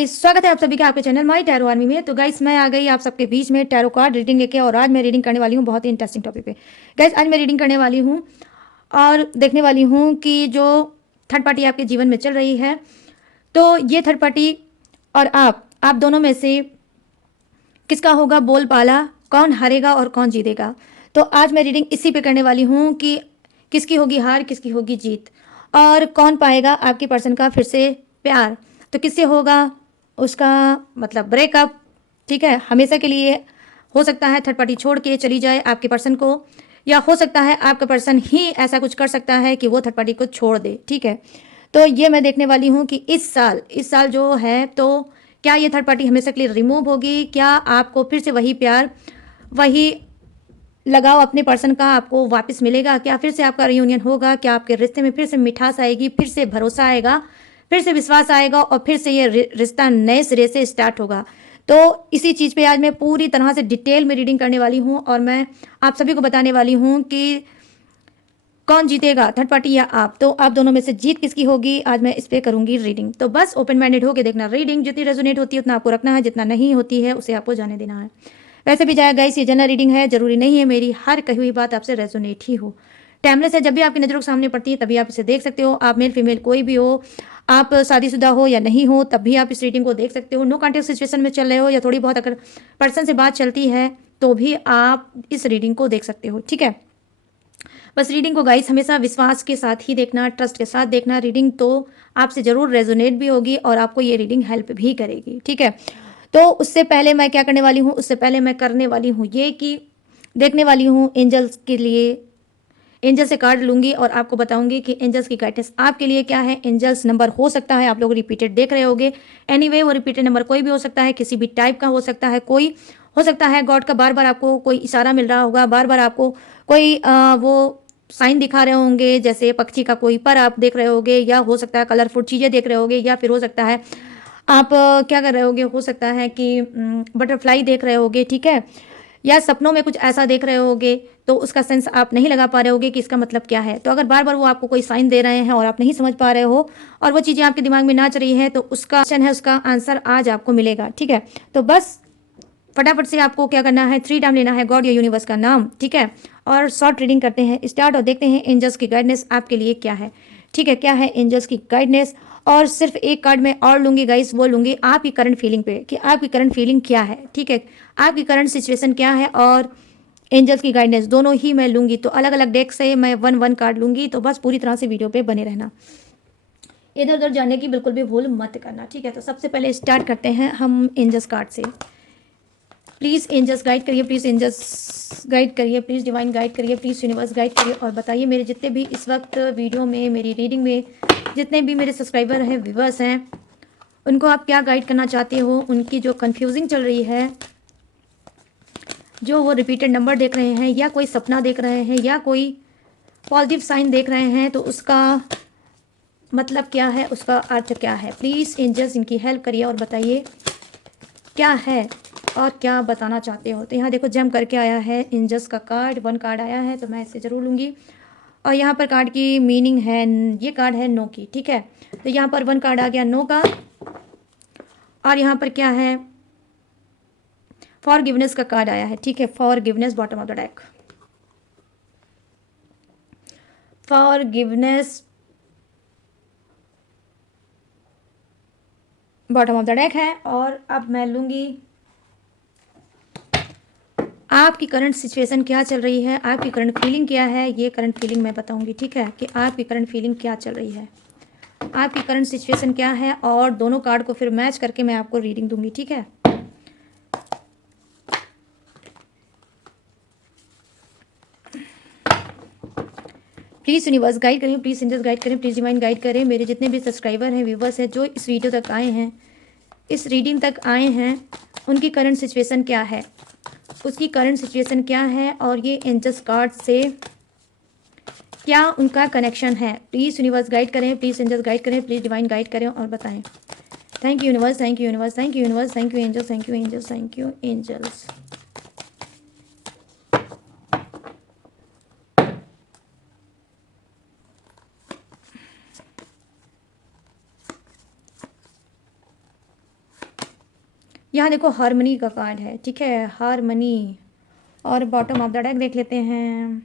Guys, स्वागत है आप सभी का आपके चैनल माई टैरो आर्मी में। तो गाइस, मैं आ गई आप सबके बीच में टैरो कार्ड रीडिंग लेके, और आज मैं रीडिंग करने वाली हूँ बहुत ही इंटरेस्टिंग टॉपिक पे। गाइस, आज मैं रीडिंग करने वाली हूँ और देखने वाली हूँ कि जो थर्ड पार्टी आपके जीवन में चल रही है, तो ये थर्ड पार्टी और आप दोनों में से किसका होगा बोलबाला, कौन हारेगा और कौन जीतेगा। तो आज मैं रीडिंग इसी पे करने वाली हूँ कि किसकी होगी हार, किसकी होगी जीत, और कौन पाएगा आपके पर्सन का फिर से प्यार। तो किससे होगा उसका मतलब ब्रेकअप, ठीक है, हमेशा के लिए। हो सकता है थर्ड पार्टी छोड़ के चली जाए आपके पर्सन को, या हो सकता है आपका पर्सन ही ऐसा कुछ कर सकता है कि वो थर्ड पार्टी को छोड़ दे, ठीक है। तो ये मैं देखने वाली हूँ कि इस साल जो है, तो क्या ये थर्ड पार्टी हमेशा के लिए रिमूव होगी, क्या आपको फिर से वही प्यार, वही लगाव अपने पर्सन का आपको वापस मिलेगा, क्या फिर से आपका रियूनियन होगा, क्या आपके रिश्ते में फिर से मिठास आएगी, फिर से भरोसा आएगा, फिर से विश्वास आएगा, और फिर से ये रिश्ता नए सिरे से स्टार्ट होगा। तो इसी चीज़ पे आज मैं पूरी तरह से डिटेल में रीडिंग करने वाली हूँ, और मैं आप सभी को बताने वाली हूँ कि कौन जीतेगा, थर्ड पार्टी या आप। तो आप दोनों में से जीत किसकी होगी, आज मैं इस पे करूंगी रीडिंग। तो बस ओपन माइंडेड होकर देखना, रीडिंग जितनी रेजोनेट होती है उतना आपको रखना है, जितना नहीं होती है उसे आपको जाने देना है। वैसे भी जाएगा इस ये जनरल रीडिंग है, जरूरी नहीं है मेरी हर कही हुई बात आपसे रेजोनेट ही हो। टाइमलेस है, जब भी आपकी नज़रों के सामने पड़ती है तभी आप इसे देख सकते हो। आप मेल फीमेल कोई भी हो, आप शादीशुदा हो या नहीं हो, तब भी आप इस रीडिंग को देख सकते हो। नो कॉन्टेक्ट सिचुएशन में चल रहे हो या थोड़ी बहुत अगर पर्सन से बात चलती है तो भी आप इस रीडिंग को देख सकते हो, ठीक है। बस रीडिंग को गाइस हमेशा विश्वास के साथ ही देखना, ट्रस्ट के साथ देखना। रीडिंग तो आपसे ज़रूर रेजोनेट भी होगी और आपको ये रीडिंग हेल्प भी करेगी, ठीक है। तो उससे पहले मैं क्या करने वाली हूँ, उससे पहले मैं करने वाली हूँ ये कि देखने वाली हूँ एंजल्स के लिए, एंजल से कार्ड लूंगी और आपको बताऊंगी कि एंजल्स की गाइडेंस आपके लिए क्या है। एंजल्स नंबर हो सकता है आप लोग रिपीटेड देख रहे होगे, एनीवे वो रिपीटेड नंबर कोई भी हो सकता है, किसी भी टाइप का हो सकता है। कोई हो सकता है गॉड का बार बार आपको कोई इशारा मिल रहा होगा, बार बार आपको कोई वो साइन दिखा रहे होंगे, जैसे पक्षी का कोई पर आप देख रहे होगे, या हो सकता है कलरफुल चीज़ें देख रहे होगे, या फिर हो सकता है आप क्या कर रहे होगे, हो सकता है कि बटरफ्लाई देख रहे होगे, ठीक है, या सपनों में कुछ ऐसा देख रहे होगे। तो उसका सेंस आप नहीं लगा पा रहे होगे कि इसका मतलब क्या है। तो अगर बार बार वो आपको कोई साइन दे रहे हैं और आप नहीं समझ पा रहे हो और वो चीज़ें आपके दिमाग में नाच रही है, तो उसका क्वेश्चन है, उसका आंसर आज आपको मिलेगा, ठीक है। तो बस फटाफट से आपको क्या करना है, 3 टाइम लेना है गॉड या यूनिवर्स का नाम, ठीक है, और शॉर्ट रीडिंग करते हैं स्टार्ट, और देखते हैं एंजल्स की गाइडनेस आपके लिए क्या है, ठीक है। क्या है एंजल्स की गाइडनेस। और सिर्फ एक कार्ड मैं और लूंगी गाइस, वो लूंगी आपकी करंट फीलिंग पे, कि आपकी करंट फीलिंग क्या है, ठीक है, आपकी करंट सिचुएशन क्या है, और एंजल्स की गाइडेंस दोनों ही मैं लूंगी। तो अलग अलग डेक से मैं 1 1 कार्ड लूंगी। तो बस पूरी तरह से वीडियो पे बने रहना, इधर उधर जाने की बिल्कुल भी भूल मत करना, ठीक है। तो सबसे पहले स्टार्ट करते हैं हम एंजल्स कार्ड से। प्लीज़ एंजल्स गाइड करिए, प्लीज़ एंजल्स गाइड करिए, प्लीज़ डिवाइन गाइड करिए, प्लीज़ यूनिवर्स गाइड करिए, और बताइए मेरे जितने भी इस वक्त वीडियो में, मेरी रीडिंग में जितने भी मेरे सब्सक्राइबर हैं, व्यूवर्स हैं, उनको आप क्या गाइड करना चाहते हो। उनकी जो कन्फ्यूजिंग चल रही है, जो वो रिपीटेड नंबर देख रहे हैं, या कोई सपना देख रहे हैं, या कोई पॉजिटिव साइन देख रहे हैं, तो उसका मतलब क्या है, उसका अर्थ क्या है। प्लीज़ एंजल्स इनकी हेल्प करिए और बताइए क्या है और क्या बताना चाहते हो। तो यहाँ देखो जम करके आया है एंजल्स का कार्ड, 1 कार्ड आया है, तो मैं इसे ज़रूर लूँगी। और यहाँ पर कार्ड की मीनिंग है, ये कार्ड है नो की, ठीक है। तो यहाँ पर 1 कार्ड आ गया नो का, और यहाँ पर क्या है, फॉरगिवनेस का कार्ड आया है, ठीक है, forgiveness bottom of the deck, forgiveness bottom of the deck है। और अब मैं लूंगी आपकी करंट सिचुएशन क्या चल रही है, आपकी करंट फीलिंग क्या है। ये करंट फीलिंग मैं बताऊंगी, ठीक है, कि आपकी करंट फीलिंग क्या चल रही है, आपकी करंट सिचुएशन क्या है, और दोनों कार्ड को फिर मैच करके मैं आपको रीडिंग दूंगी, ठीक है। प्लीज़ यूनिवर्स गाइड करें, प्लीज़ एंजल्स गाइड करें, प्लीज़ डिवाइन गाइड करें। मेरे जितने भी सब्सक्राइबर हैं, व्यूवर्स हैं, जो इस वीडियो तक आए हैं, इस रीडिंग तक आए हैं, उनकी करंट सिचुएशन क्या है, उसकी करंट सिचुएशन क्या है, और ये एंजल्स कार्ड से क्या उनका कनेक्शन है। प्लीज़ यूनिवर्स गाइड करें, प्लीज़ एंजल्स गाइड करें, प्लीज़ डिवाइन गाइड करें और बताएं। Thank you universe, thank you universe, thank you universe, thank you angels, thank you angels, thank you angels. यहाँ देखो हारमनी का कार्ड है, ठीक है, हारमनी। और बॉटम ऑफ द डेक देख लेते हैं,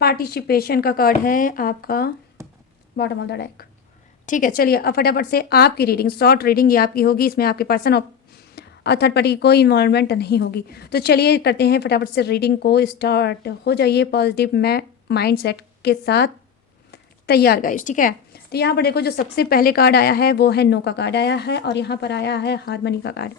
पार्टिसिपेशन का कार्ड है आपका बॉटम ऑफ द डेक। ठीक है, चलिए अब फटाफट से आपकी रीडिंग, शॉर्ट रीडिंग ये आपकी होगी, इसमें आपके पर्सन और थर्ड पार्टी की कोई इन्वॉल्वमेंट नहीं होगी। तो चलिए करते हैं फटाफट से रीडिंग को स्टार्ट। हो जाइए पॉजिटिव में माइंड सेट के साथ तैयार गाइस, ठीक है। तो यहाँ पर देखो जो सबसे पहले कार्ड आया है वो है नो का कार्ड आया है, और यहाँ पर आया है हारमनी का कार्ड।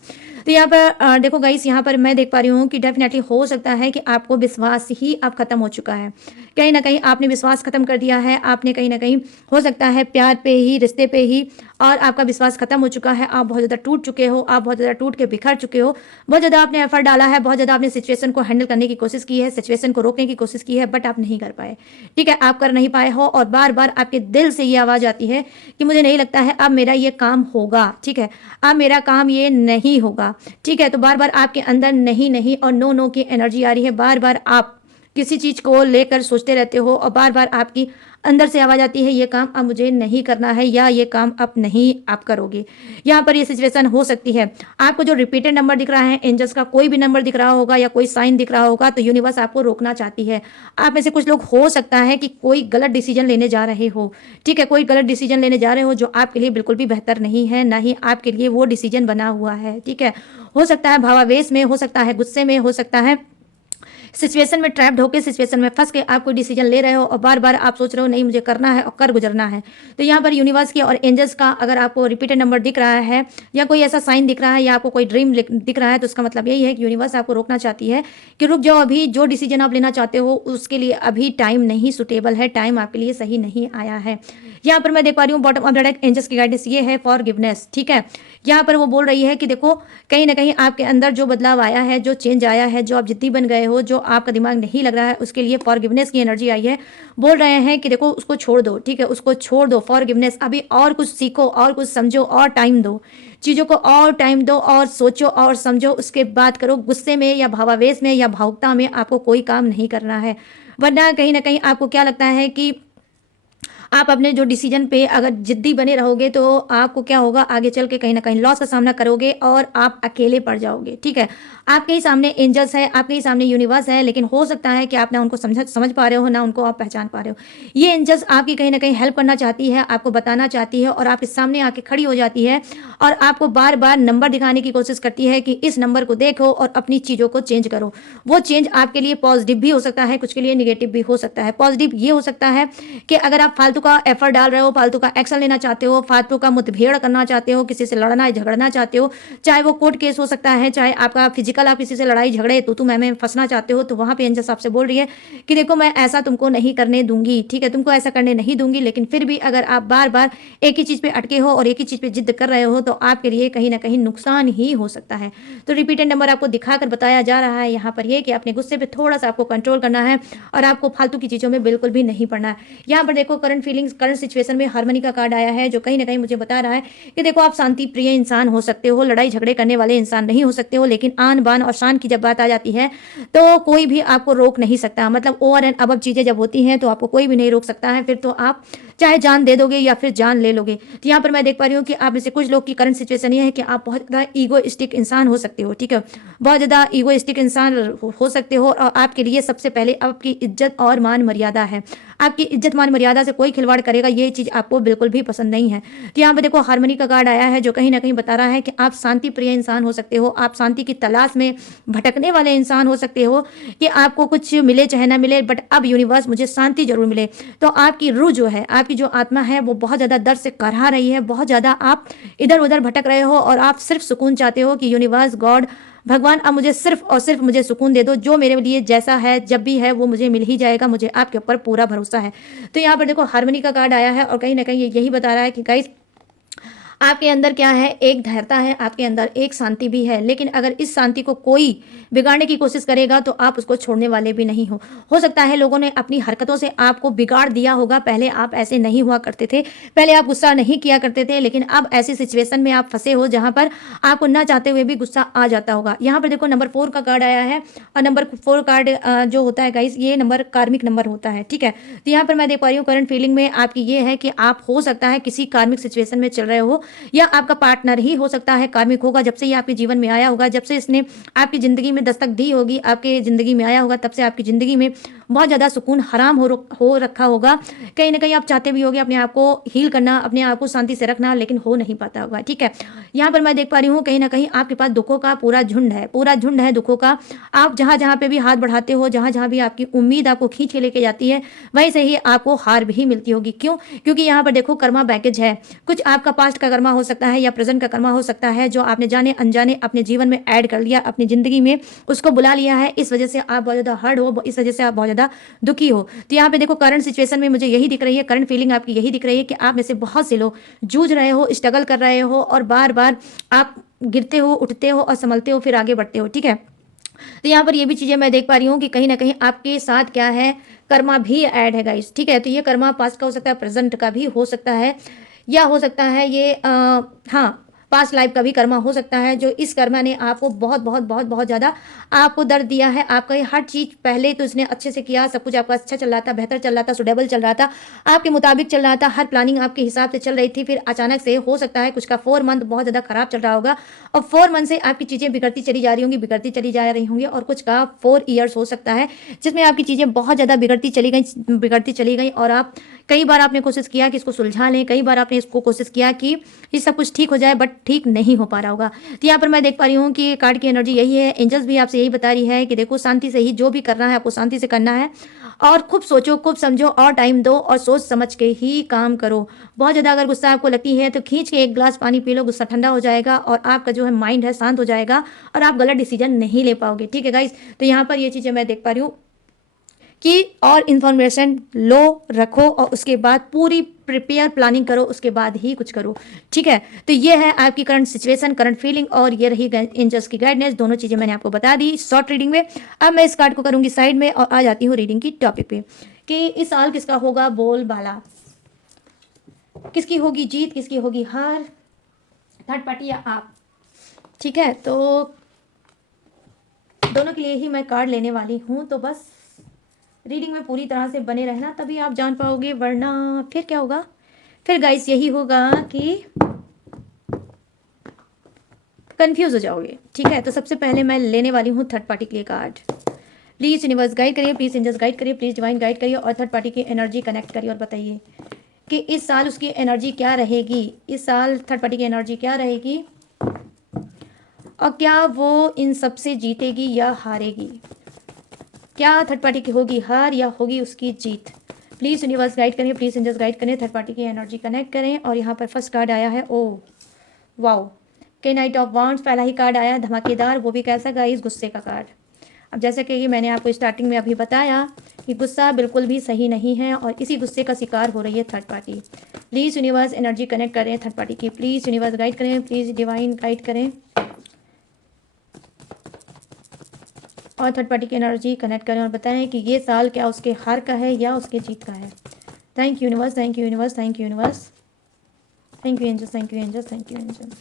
तो यहाँ पर देखो गाइस, यहाँ पर मैं देख पा रही हूँ कि डेफिनेटली हो सकता है कि आपको विश्वास ही अब खत्म हो चुका है, कहीं ना कहीं आपने विश्वास खत्म कर दिया है, आपने कहीं ना कहीं हो सकता है प्यार पे ही, रिश्ते पे ही, और आपका विश्वास खत्म हो चुका है। आप बहुत ज़्यादा टूट चुके हो, आप बहुत ज़्यादा टूट के बिखर चुके हो, बहुत ज़्यादा आपने एफर्ट डाला है, बहुत ज़्यादा आपने सिचुएशन को हैंडल करने की कोशिश की है, सिचुएशन को रोकने की कोशिश की है, बट आप नहीं कर पाए, ठीक है, आप कर नहीं पाए हो। और बार बार आपके दिल से ये आवाज़ आती है कि मुझे नहीं लगता है अब मेरा ये काम होगा, ठीक है, अब मेरा काम ये नहीं होगा, ठीक है। तो बार बार आपके अंदर नहीं नहीं और नो नो की एनर्जी आ रही है, बार बार आप किसी चीज़ को लेकर सोचते रहते हो, और बार बार आपकी अंदर से आवाज़ आती है ये काम अब मुझे नहीं करना है, या ये काम अब नहीं आप करोगे। यहाँ पर ये सिचुएशन हो सकती है। आपको जो रिपीटेड नंबर दिख रहा है, एंजल्स का कोई भी नंबर दिख रहा होगा या कोई साइन दिख रहा होगा, तो यूनिवर्स आपको रोकना चाहती है। आप में से कुछ लोग हो सकता है कि कोई गलत डिसीजन लेने जा रहे हो, ठीक है, कोई गलत डिसीजन लेने जा रहे हो जो आपके लिए बिल्कुल भी बेहतर नहीं है, ना ही आपके लिए वो डिसीजन बना हुआ है, ठीक है। हो सकता है भावावेश में, हो सकता है गुस्से में, हो सकता है सिचुएशन में ट्रैप्ड होकर, सिचुएशन में फंस के आप कोई डिसीजन ले रहे हो, और बार बार आप सोच रहे हो नहीं मुझे करना है और कर गुजरना है। तो यहाँ पर यूनिवर्स की और एंजल्स का अगर आपको रिपीटेड नंबर दिख रहा है, या कोई ऐसा साइन दिख रहा है, या आपको कोई ड्रीम दिख रहा है, तो उसका मतलब यही है कि यूनिवर्स आपको रोकना चाहती है कि रुक जाओ, अभी जो डिसीजन आप लेना चाहते हो उसके लिए अभी टाइम नहीं सुटेबल है, टाइम आपके लिए सही नहीं आया है। यहाँ पर मैं देख पा रही हूँ bottom of the deck angels की गाइडेंस ये है फॉरगिवनेस, ठीक है। यहाँ पर वो बोल रही है कि देखो कहीं ना कहीं आपके अंदर जो बदलाव आया है, जो चेंज आया है, जो आप जिद्दी बन गए हो, जो आपका दिमाग नहीं लग रहा है, उसके लिए फॉरगिवनेस की एनर्जी आई है। बोल रहे हैं कि देखो उसको छोड़ दो, ठीक है, उसको छोड़ दो, फॉरगिवनेस, अभी और कुछ सीखो और कुछ समझो और टाइम दो, चीज़ों को और टाइम दो और सोचो और समझो, उसके बाद करो। गुस्से में या भावावेश में या भावुकता में आपको कोई काम नहीं करना है, वरना कहीं ना कहीं आपको क्या लगता है कि आप अपने जो डिसीजन पे अगर जिद्दी बने रहोगे तो आपको क्या होगा, आगे चल के कहीं ना कहीं लॉस का सामना करोगे और आप अकेले पड़ जाओगे, ठीक है। आपके ही सामने एंजल्स है, आपके ही सामने यूनिवर्स है, लेकिन हो सकता है कि आप ना उनको समझ पा रहे हो, ना उनको आप पहचान पा रहे हो। ये एंजल्स आपकी कहीं ना कहीं हेल्प करना चाहती है, आपको बताना चाहती है, और आपके सामने आके खड़ी हो जाती है और आपको बार बार नंबर दिखाने की कोशिश करती है कि इस नंबर को देखो और अपनी चीज़ों को चेंज करो। वो चेंज आपके लिए पॉजिटिव भी हो सकता है, कुछ के लिए निगेटिव भी हो सकता है। पॉजिटिव ये हो सकता है कि अगर आप फालतू का एफर्ट डाल रहे हो, फालतू का एक्शन लेना चाहते हो, फालतू का मुठभेड़ करना चाहते हो, किसी से लड़ना झगड़ना चाहते हो, चाहे वो कोर्ट केस हो सकता है, चाहे आपका फिजिकल आप किसी से लड़ाई झगड़े तू मैं फंसना चाहते हो, तो वहां पे एंजल्स आपसे बोल रही है कि देखो मैं ऐसा तुमको नहीं करने दूंगी, ठीक है, तुमको ऐसा करने नहीं दूंगी। लेकिन फिर भी अगर आप बार बार एक ही चीज पे अटके हो और एक ही चीज पे जिद कर रहे हो तो आपके लिए कहीं ना कहीं नुकसान ही हो सकता है। तो रिपीटेड नंबर आपको दिखाकर बताया जा रहा है यहाँ पर ये कि अपने गुस्से पे थोड़ा सा आपको कंट्रोल करना है और आपको फालतू की चीजों में बिल्कुल भी नहीं पड़ना है। यहाँ पर देखो करंट फीलिंग्स, करंट सिचुएशन में हारमनी का कार्ड आया है, जो कहीं ना कहीं मुझे बता रहा है कि देखो आप शांति प्रिय इंसान हो सकते हो, लड़ाई झगड़े करने वाले इंसान नहीं हो सकते हो, लेकिन आन बान और शान की जब बात आ जाती है तो कोई भी आपको रोक नहीं सकता। मतलब ओवर एंड अबव चीजें जब होती हैं तो आपको कोई भी नहीं रोक सकता है, फिर तो आप चाहे जान दे दोगे या फिर जान ले लोगे। तो यहाँ पर मैं देख पा रही हूँ कि आप में से कुछ लोग की करंट सिचुएशन ये है कि आप बहुत ज़्यादा ईगोइस्टिक इंसान हो सकते हो, ठीक है, बहुत ज़्यादा ईगोइस्टिक इंसान हो सकते हो, और आपके लिए सबसे पहले आपकी इज्जत और मान मर्यादा है। आपकी इज्जत मान मर्यादा से कोई खिलवाड़ करेगा ये चीज़ आपको बिल्कुल भी पसंद नहीं है। तो यहाँ पर देखो हारमनी का कार्ड आया है, जो कहीं ना कहीं बता रहा है कि आप शांति प्रिय इंसान हो सकते हो, आप शांति की तलाश में भटकने वाले इंसान हो सकते हो कि आपको कुछ मिले चाहे ना मिले, बट अब यूनिवर्स मुझे शांति जरूर मिले। तो आपकी रूह जो है, आपकी जो आत्मा है वो बहुत ज़्यादा दर्द से करहा रही है, बहुत ज़्यादा आप इधर उधर भटक रहे हो और आप सिर्फ सुकून चाहते हो कि यूनिवर्स, गॉड, भगवान, अब मुझे सिर्फ और सिर्फ मुझे सुकून दे दो, जो मेरे लिए जैसा है जब भी है वो मुझे मिल ही जाएगा, मुझे आपके ऊपर पूरा भरोसा है। तो यहाँ पर देखो हारमनी का कार्ड आया है और कहीं ना कहीं ये यही बता रहा है कि गाइस आपके अंदर क्या है, एक धैर्यता है, आपके अंदर एक शांति भी है, लेकिन अगर इस शांति को कोई बिगाड़ने की कोशिश करेगा तो आप उसको छोड़ने वाले भी नहीं हो सकता है लोगों ने अपनी हरकतों से आपको बिगाड़ दिया होगा। पहले आप ऐसे नहीं हुआ करते थे, पहले आप गुस्सा नहीं किया करते थे, लेकिन अब ऐसी सिचुएशन में आप फंसे हो जहां पर आपको ना चाहते हुए भी गुस्सा आ जाता होगा। यहाँ पर देखो नंबर 4 का कार्ड आया है, और नंबर 4 कार्ड जो होता है गाइस, ये नंबर कार्मिक नंबर होता है, ठीक है। तो यहाँ पर मैं देख पा रही हूँ करंट फीलिंग में आपकी ये है कि आप हो सकता है किसी कार्मिक सिचुएशन में चल रहे हो, या आपका पार्टनर ही हो सकता है कार्मिक होगा। जब से ये आपके जीवन में आया होगा, जब से इसने आपकी ज़िंदगी में दस्तक दी होगी, आपके ज़िंदगी में आया होगा, तब से आपकी ज़िंदगी में बहुत ज़्यादा सुकून हराम हो रखा होगा। कहीं ना कहीं आप चाहते भी होगे अपने आप को हील करना, अपने आप को शांति से रखना, लेकिन हो नहीं पाता होगा, ठीक है। यहाँ पर मैं देख पा रही हूँ कहीं ना कहीं आपके पास दुखों का पूरा झुंड है दुखों का। आप जहाँ जहाँ पे भी हाथ बढ़ाते हो, जहाँ जहाँ भी आपकी उम्मीद आपको खींच के लेके जाती है, वहीं से ही आपको हार भी मिलती होगी। क्यों? क्योंकि यहाँ पर देखो कर्मा बैगेज है। कुछ आपका पास्ट का कर्मा हो सकता है या प्रेजेंट का कर्मा हो सकता है, जो आपने जाने अनजाने अपने जीवन में ऐड कर लिया, अपनी जिंदगी में उसको बुला लिया है। इस वजह से आप बहुत ज्यादा हर्ट हो, इस वजह से आप बहुत ज्यादा दुखी हो। तो यहाँ पे देखो करंट सिचुएशन में मुझे यही दिख रही है, करंट फीलिंग आपकी यही दिख रही है कि आप में से बहुत से लोग जूझ रहे हो, स्ट्रगल कर रहे हो, और बार बार आप गिरते हो, उठते हो और संभलते हो, फिर आगे बढ़ते हो, ठीक है। तो यहाँ पर ये भी चीजें मैं देख पा रही हूँ कि कहीं ना कहीं आपके साथ क्या है, कर्मा भी ऐड है गाइस, ठीक है। तो ये कर्मा पास्ट का हो सकता है, प्रेजेंट का भी हो सकता है, या हो सकता है ये हाँ, पास्ट लाइफ का भी कर्मा हो सकता है, जो इस कर्मा ने आपको बहुत बहुत बहुत बहुत ज़्यादा आपको दर्द दिया है। आपका ये हर चीज़ पहले तो इसने अच्छे से किया, सब कुछ आपका अच्छा चल रहा था, बेहतर चल रहा था, सुटेबल चल रहा था, आपके मुताबिक चल रहा था, हर प्लानिंग आपके हिसाब से चल रही थी। फिर अचानक से हो सकता है कुछ का 4 मंथ बहुत ज़्यादा खराब चल रहा होगा, और 4 मंथ से आपकी चीज़ें बिगड़ती चली जा रही होंगी, बिगड़ती चली जा रही होंगी, और कुछ का 4 ईयर्स हो सकता है जिसमें आपकी चीज़ें बहुत ज़्यादा बिगड़ती चली गई, और आप कई बार आपने कोशिश किया कि इसको सुलझा लें, कई बार आपने इसको कोशिश किया कि ये सब कुछ ठीक हो जाए, बट ठीक नहीं हो पा रहा होगा। तो यहाँ पर मैं देख पा रही हूँ कि कार्ड की एनर्जी यही है, एंजल्स भी आपसे यही बता रही है कि देखो शांति से ही जो भी करना है आपको शांति से करना है, और खूब सोचो, खूब समझो, और टाइम दो, और सोच समझ के ही काम करो। बहुत ज़्यादा अगर गुस्सा आपको लगती है तो खींच के 1 गिलास पानी पी लो, गुस्सा ठंडा हो जाएगा, और आपका जो है माइंड है शांत हो जाएगा, और आप गलत डिसीजन नहीं ले पाओगे, ठीक है गाइज। तो यहाँ पर ये चीज़ें मैं देख पा रही हूँ कि और इन्फॉर्मेशन लो, रखो, और उसके बाद पूरी प्रिपेयर प्लानिंग करो, उसके बाद ही कुछ करो, ठीक है। तो ये है आपकी करंट सिचुएशन, करंट फीलिंग, और ये रही एंजल्स की गाइडेंस। दोनों चीजें मैंने आपको बता दी शॉर्ट रीडिंग में। अब मैं इस कार्ड को करूंगी साइड में, और आ जाती हूँ रीडिंग की टॉपिक पे कि इस साल किसका होगा बोलबाला, किसकी होगी जीत, किसकी होगी हार, थर्ड पार्टी या आप, ठीक है। तो दोनों के लिए ही मैं कार्ड लेने वाली हूँ, तो बस रीडिंग में पूरी तरह से बने रहना, तभी आप जान पाओगे, वरना फिर क्या होगा, फिर गाइस यही होगा कि कंफ्यूज हो जाओगे, ठीक है। तो सबसे पहले मैं लेने वाली हूँ थर्ड पार्टी के लिए कार्ड। प्लीज यूनिवर्स गाइड करिए, प्लीज एंजल्स गाइड करिए, प्लीज डिवाइन गाइड करिए, और थर्ड पार्टी की एनर्जी कनेक्ट करिए, और बताइए कि इस साल उसकी एनर्जी क्या रहेगी, इस साल थर्ड पार्टी की एनर्जी क्या रहेगी, और क्या वो इन सबसे जीतेगी या हारेगी, क्या थर्ड पार्टी की होगी हार या होगी उसकी जीत। प्लीज यूनिवर्स गाइड करें, प्लीज एंजल्स गाइड करें, थर्ड पार्टी की एनर्जी कनेक्ट करें। और यहाँ पर फर्स्ट कार्ड आया है, ओ वाओ, के नाइट ऑफ वांड्स, पहला ही कार्ड आया धमाकेदार, वो भी कैसा गाइस, गुस्से का कार्ड। अब जैसे कि मैंने आपको स्टार्टिंग में अभी बताया कि गुस्सा बिल्कुल भी सही नहीं है, और इसी गुस्से का शिकार हो रही है third party. Please universe energy connect करें थर्ड पार्टी की, प्लीज यूनिवर्स गाइड करें, प्लीज डिवाइन गाइड करें, और थर्ड पार्टी की एनर्जी कनेक्ट करें, और बताएं कि ये साल क्या उसके हार का है या उसके जीत का है। Thank you universe, thank you universe, thank you universe, thank you angels, thank you angels, thank you angels.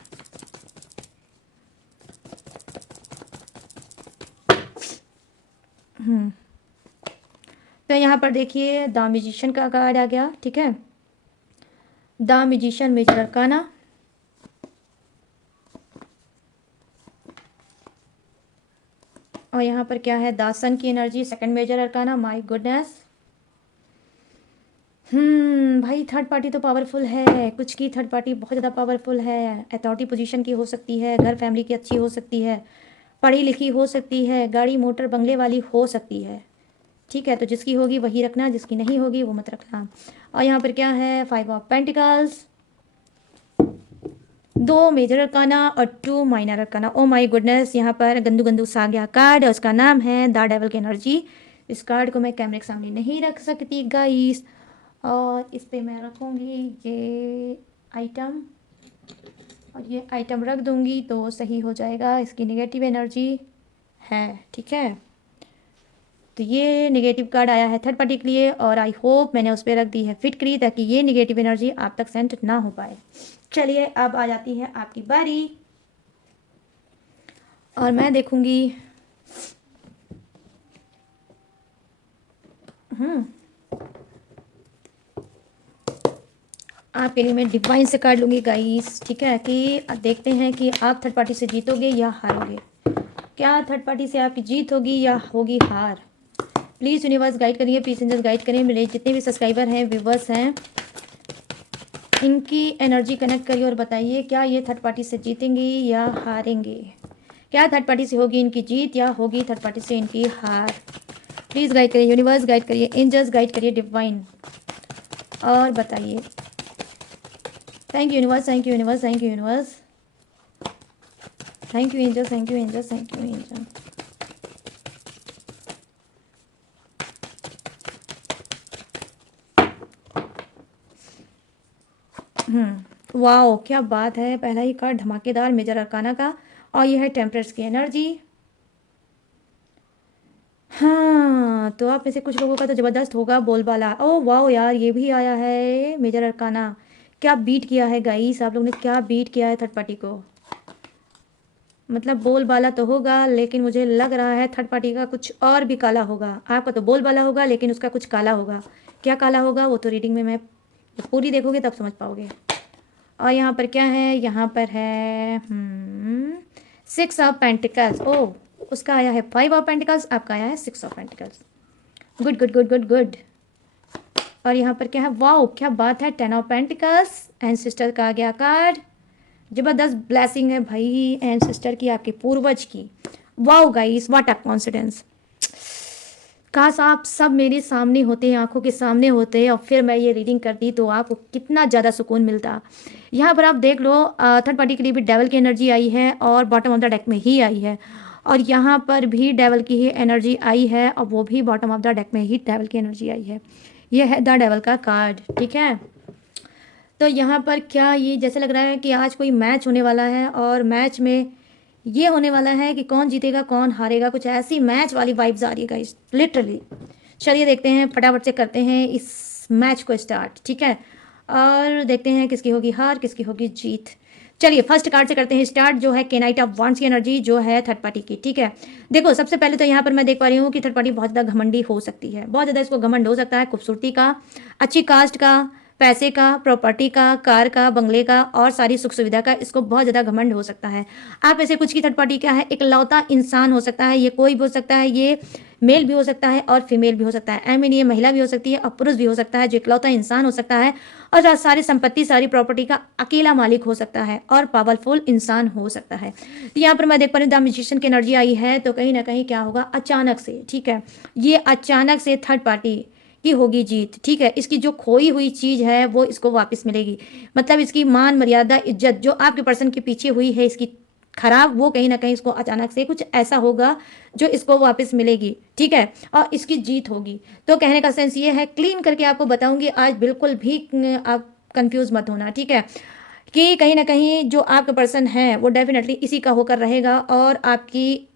तो यहाँ पर देखिए द म्यूजिशियन का कार्ड आ गया, ठीक है। द म्यूजिशियन मेजर अरकाना, और यहाँ पर क्या है, द सन की energy second major arcana. My goodness, भाई थर्ड पार्टी तो पावरफुल है, कुछ की थर्ड पार्टी बहुत ज़्यादा पावरफुल है, अथॉरिटी पोजीशन की हो सकती है, घर फैमिली की अच्छी हो सकती है, पढ़ी लिखी हो सकती है, गाड़ी मोटर बंगले वाली हो सकती है, ठीक है। तो जिसकी होगी वही रखना, जिसकी नहीं होगी वो मत रखना। और यहाँ पर क्या है, 5 ऑफ पेंटिकल्स, 2 मेजर अरकाना और 2 minor arcana. Oh my goodness, यहाँ पर गंदू गंदू सा गया कार्ड, और उसका नाम है द डेविल की एनर्जी। इस कार्ड को मैं कैमरे के सामने नहीं रख सकती गाइस, और इस पे मैं रखूँगी ये आइटम, और ये आइटम रख दूँगी तो सही हो जाएगा। इसकी नेगेटिव एनर्जी है, ठीक है। तो ये नेगेटिव कार्ड आया है थर्ड पार्टी के लिए और आई होप मैंने उस पर रख दी है फिटकरी ताकि ये नेगेटिव एनर्जी आप तक सेंड ना हो पाए। चलिए अब आ जाती है आपकी बारी और मैं देखूंगी। आपके लिए मैं डिवाइन से कार्ड लूँगी गाइस, ठीक है, कि देखते हैं कि आप थर्ड पार्टी से जीतोगे या हारोगे। क्या थर्ड पार्टी से आपकी जीत होगी या होगी हार। प्लीज़ यूनिवर्स गाइड करिए, प्लीज एंजल्स गाइड करिए। मेरे जितने भी सब्सक्राइबर हैं, व्यूवर्स हैं, इनकी एनर्जी कनेक्ट करिए और बताइए क्या ये थर्ड पार्टी से जीतेंगी या हारेंगे। क्या थर्ड पार्टी से होगी इनकी जीत या होगी थर्ड पार्टी से इनकी हार। प्लीज़ गाइड करिए यूनिवर्स, गाइड करिए एंजल्स, गाइड करिए डिवाइन और बताइए। Thank you universe, thank you universe, thank you universe, thank you angels, thank you angels, thank you angel. Wow क्या बात है, पहला ही कार्ड धमाकेदार मेजर अरकाना का और यह है टेम्परेंस की एनर्जी। हाँ तो आप में से कुछ लोगों का तो ज़बरदस्त होगा बोलबाला। ओह वाओ यार, ये भी आया है मेजर अरकाना। क्या बीट किया है गाइस, आप लोग ने क्या बीट किया है थर्ड पार्टी को। मतलब बोलबाला तो होगा लेकिन मुझे लग रहा है थर्ड पार्टी का कुछ और भी काला होगा। आपका तो बोलबाला होगा लेकिन उसका कुछ काला होगा। क्या काला होगा वो तो रीडिंग में मैं पूरी देखोगे तब समझ पाओगे। और यहाँ पर क्या है, यहाँ पर है 6 ऑफ पेंटिकल्स। ओह उसका आया है 5 ऑफ पेंटिकल्स, आपका आया है 6 of pentacles. Good good good good good. और यहाँ पर क्या है, वाओ क्या बात है, 10 ऑफ पेंटिकल्स। एंड सिस्टर का आ गया कार्ड। जबरदस्त ब्लेसिंग है भाई एंड सिस्टर की, आपके पूर्वज की। Wow guys what a confidence. काश आप सब मेरे सामने होते, आंखों के सामने होते और फिर मैं ये रीडिंग करती तो आपको कितना ज़्यादा सुकून मिलता। यहाँ पर आप देख लो थर्ड पार्टी के लिए भी डेवल की एनर्जी आई है और बॉटम ऑफ द डेक में ही आई है। और यहाँ पर भी डेवल की ही एनर्जी आई है और वो भी बॉटम ऑफ द डेक में ही डेवल की एनर्जी आई है। ये है द डेवल का कार्ड, ठीक है। तो यहाँ पर क्या ये जैसे लग रहा है कि आज कोई मैच होने वाला है और मैच में ये होने वाला है कि कौन जीतेगा कौन हारेगा, कुछ ऐसी मैच वाली वाइब्स आ रही है गाइस लिटरली। चलिए देखते हैं, फटाफट से करते हैं इस मैच को स्टार्ट, ठीक है। और देखते हैं किसकी होगी हार किसकी होगी जीत। चलिए फर्स्ट कार्ड से करते हैं स्टार्ट, जो है केनाइट ऑफ वांड्स की एनर्जी, जो है थर्ड पार्टी की, ठीक है। देखो सबसे पहले तो यहाँ पर मैं देख पा रही हूँ कि थर्ड पार्टी बहुत ज़्यादा घमंडी हो सकती है, बहुत ज़्यादा इसको घमंड हो सकता है खूबसूरती का, अच्छी कास्ट का, पैसे का, प्रॉपर्टी का, कार का, बंगले का और सारी सुख सुविधा का इसको बहुत ज़्यादा घमंड हो सकता है। आप ऐसे कुछ की थर्ड पार्टी क्या है, इकलौता इंसान हो सकता है, ये कोई भी हो सकता है, ये मेल भी हो सकता है और फीमेल भी हो सकता है। आई मीन ये महिला भी हो सकती है और पुरुष भी हो सकता है, जो इकलौता इंसान हो सकता है और सारी संपत्ति सारी प्रॉपर्टी का अकेला मालिक हो सकता है और पावरफुल इंसान हो सकता है। तो यहाँ पर मैं देख पा रही हूँ द मैजिशियन की एनर्जी आई है, तो कहीं ना कहीं क्या होगा अचानक से, ठीक है, ये अचानक से थर्ड पार्टी की होगी जीत, ठीक है। इसकी जो खोई हुई चीज़ है वो इसको वापस मिलेगी, मतलब इसकी मान मर्यादा इज्जत जो आपके पर्सन के पीछे हुई है इसकी खराब, वो कहीं ना कहीं इसको अचानक से कुछ ऐसा होगा जो इसको वापस मिलेगी, ठीक है, और इसकी जीत होगी। तो कहने का सेंस ये है, क्लीन करके आपको बताऊंगी आज, बिल्कुल भी आप कंफ्यूज मत होना, ठीक है, कि कहीं ना कहीं जो आपका पर्सन है वो डेफिनेटली इसी का होकर रहेगा और आपकी,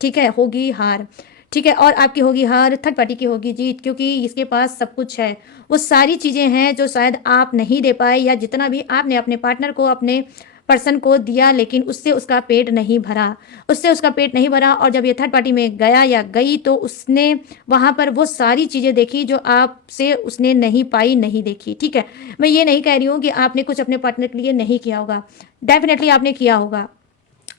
ठीक है, होगी हार, ठीक है, और आपकी होगी हार, थर्ड पार्टी की होगी जीत, क्योंकि इसके पास सब कुछ है, वो सारी चीज़ें हैं जो शायद आप नहीं दे पाए या जितना भी आपने अपने पार्टनर को अपने पर्सन को दिया लेकिन उससे उसका पेट नहीं भरा, उससे उसका पेट नहीं भरा। और जब ये थर्ड पार्टी में गया या गई तो उसने वहाँ पर वो सारी चीज़ें देखी जो आपसे उसने नहीं पाई, नहीं देखी, ठीक है। मैं ये नहीं कह रही हूँ कि आपने कुछ अपने पार्टनर के लिए नहीं किया होगा, डेफिनेटली आपने किया होगा,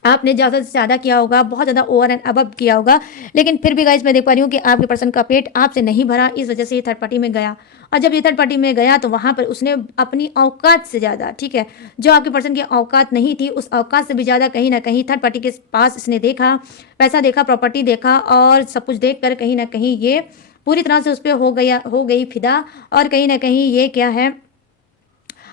आपने ज़्यादा से ज़्यादा किया होगा, बहुत ज़्यादा ओवर एंड अबव किया होगा, लेकिन फिर भी गाइस मैं देख पा रही हूँ कि आपके पर्सन का पेट आपसे नहीं भरा, इस वजह से ये थर्ड पार्टी में गया। और जब ये थर्ड पार्टी में गया तो वहाँ पर उसने अपनी औकात से ज़्यादा, ठीक है, जो आपके पर्सन की औकात नहीं थी उस औकात से भी ज़्यादा कहीं ना कहीं थर्ड पार्टी के पास इसने देखा, पैसा देखा, प्रॉपर्टी देखा और सब कुछ देख कर कहीं ना कहीं ये पूरी तरह से उस पर हो गई फिदा। और कहीं ना कहीं ये क्या है,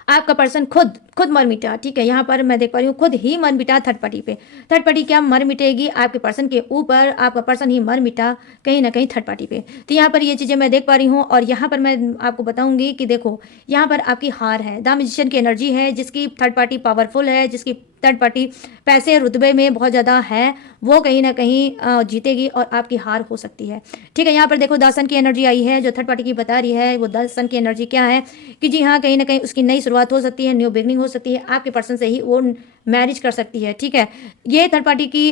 आपका पर्सन खुद खुद मर मिटा, ठीक है, यहाँ पर मैं देख पा रही हूँ खुद ही मर मिटा थर्ड पार्टी पे। थर्ड पार्टी क्या मर मिटेगी आपके पर्सन के ऊपर, आपका पर्सन ही मर मिटा कहीं ना कहीं थर्ड पार्टी पे। तो यहाँ पर ये चीज़ें मैं देख पा रही हूँ और यहाँ पर मैं आपको बताऊंगी कि देखो यहाँ पर आपकी हार है, द मैजिशियन की एनर्जी है, जिसकी थर्ड पार्टी पावरफुल है, जिसकी थर्ड पार्टी पैसे रुतबे में बहुत ज़्यादा है, वो कहीं ना कहीं जीतेगी और आपकी हार हो सकती है। ठीक है, यहाँ पर देखो 10 सन की एनर्जी आई है जो थर्ड पार्टी की बता रही है। वो 10 सन की एनर्जी क्या है कि जी हाँ, कहीं ना कहीं उसकी नई शुरुआत हो सकती है, न्यू बिगनिंग हो सकती है, आपके पर्सन से ही वो मैरिज कर सकती है। ठीक है, ये थर्ड पार्टी की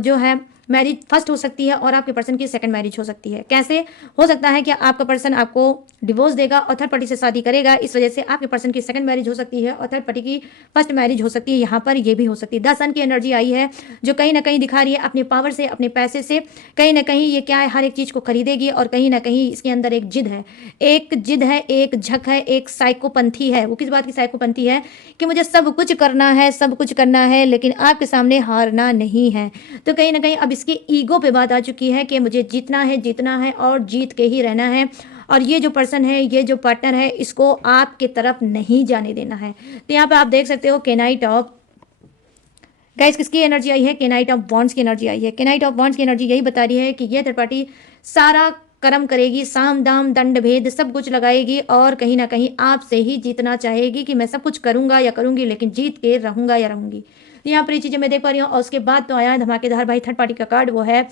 जो है मैरिज फर्स्ट हो सकती है और आपके पर्सन की सेकंड मैरिज हो सकती है। कैसे हो सकता है कि आपका पर्सन आपको डिवोर्स देगा और थर्ड पार्टी से शादी करेगा, इस वजह से आपके पर्सन की सेकंड मैरिज हो सकती है और थर्ड पार्टी की फर्स्ट मैरिज हो सकती है। यहाँ पर ये भी हो सकती है। 10 सन की एनर्जी आई है जो कहीं ना कहीं दिखा रही है अपने पावर से, अपने पैसे से कहीं ना कहीं ये क्या है, हर एक चीज़ को खरीदेगी और कहीं ना कहीं इसके अंदर एक जिद है, एक जिद है, एक झक है, एक साइकोपंथी है। वो किस बात की साइकोपंथी है कि मुझे सब कुछ करना है, सब कुछ करना है, लेकिन आपके सामने हारना नहीं है। तो कहीं ना कहीं अब इसकी ईगो पे बात आ चुकी है कि मुझे जीतना है, जीतना है और जीत के ही रहना है। और ये जो पर्सन है, ये जो पार्टनर है, इसको आपके तरफ नहीं जाने देना है। तो यहाँ पे आप देख सकते हो केनाइट ऑफ गाइस किसकी एनर्जी आई है, केनाइट ऑफ वॉन्ड्स की एनर्जी आई है। केनाइट ऑफ वॉन्ड्स की एनर्जी यही बता रही है कि ये थर्ड पार्टी सारा कर्म करेगी, साम दाम दंड भेद सब कुछ लगाएगी और कहीं ना कहीं आपसे ही जीतना चाहेगी कि मैं सब कुछ करूंगा या करूंगी लेकिन जीत के रहूंगा या रहूंगी। तो यहाँ पर ये चीज़ें मैं देख पा रही हूँ। और उसके बाद तो आया धमाकेदार भाई थर्ड पार्टी का कार्ड, वो है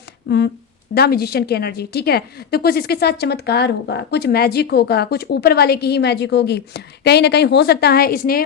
द मैजिशियन की एनर्जी। ठीक है, तो कुछ इसके साथ चमत्कार होगा, कुछ मैजिक होगा, कुछ ऊपर वाले की ही मैजिक होगी। कहीं ना कहीं हो सकता है इसने